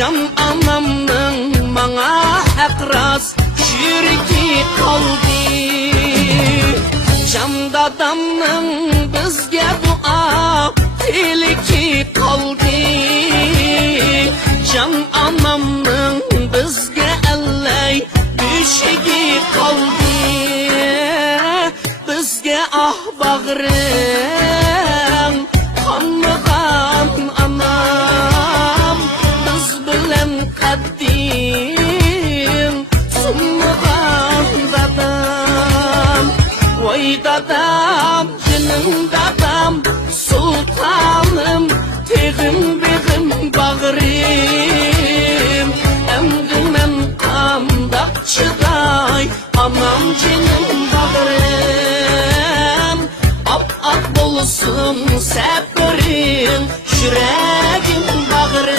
Can anamның manga akras şirki kaldı. Can dadamның bizge dua tilki kaldı. Can anamның bizge elley düşigi kaldı. Bizge ah bağrım kanmıgan anam, biz bilen kaddim sunmıgan dadam. Vay dadam, canım dadam, sultanım, tegim begim bağrım. Emdi men kandak çıday, anam canım bağrım. Ap bolsun seperin, yüreğim bağrım.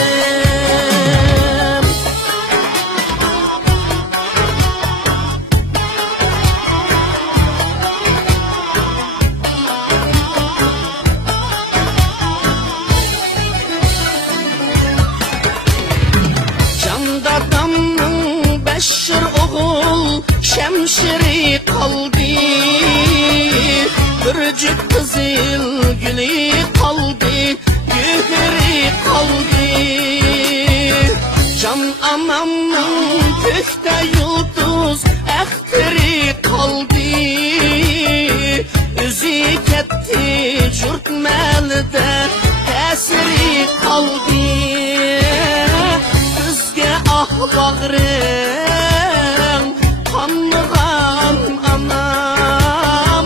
Can dadamның beşir oğul şemşiri kaldı. Bircik kızıl gülü kaldı, yühürü kaldı. Can anamның tühte yıldız ehtiri kaldı. Üzü ketti cürtmelide tesiri kaldı. Bizge ah bağrım kanmıgan anam,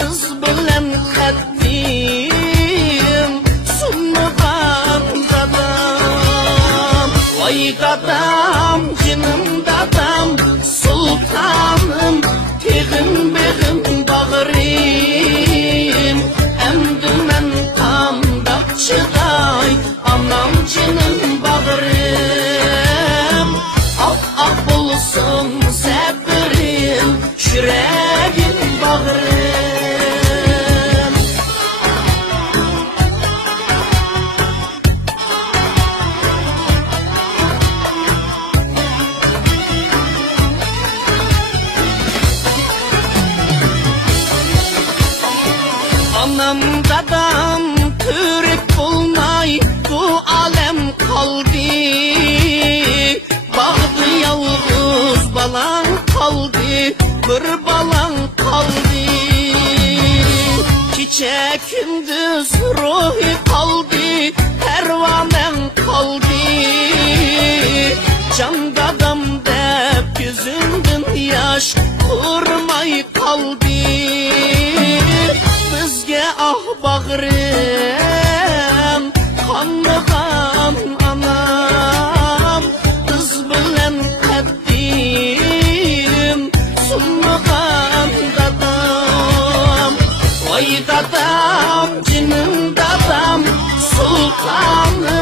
biz bilen kaddim sunmıgan dadam. Vay dadam, canım dadam, sultanım, tegim begim bağrım. Emdi men kandak çıday, anam canım bağrım. Ak bulsun seperin, yüreğim bağrım. Anam dadam türük bulmay bu alem kaldı. Bağdı yalğız balan kaldı, bir balan kaldı. Gece gündüz ruhi kaldı, pervanem kaldı. Can dadam dep yüzünden yaş kurmay kaldı. Bizge ah bağrım kanmıgan anam, biz bilen kaddim sunmıgan dadam. Vay dadam, canım dadam, sultanım,